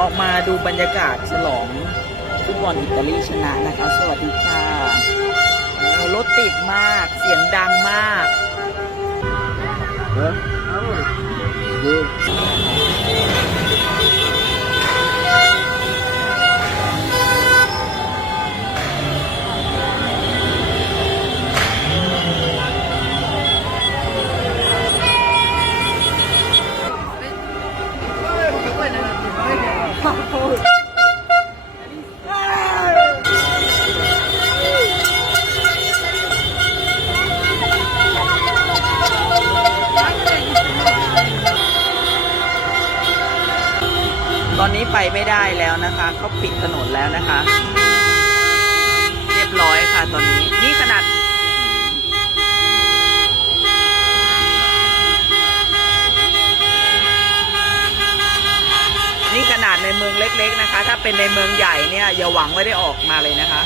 ออกมาดูบรรยากาศฉลองฟุตบอลอิตาลีชนะนะคะ สวัสดีค่ะรถติดมากเสียงดังมาก Huh? Good. ตอนนี้ไปไม่ได้แล้วนะคะ เขาปิดถนนแล้วนะคะ เรียบร้อยค่ะตอนนี้ นี่ขนาด นี่ขนาดใน เมืองเล็กๆนะคะ ถ้าเป็นในเมืองใหญ่เนี่ยอย่าหวังว่าได้ออกมาเลยนะคะ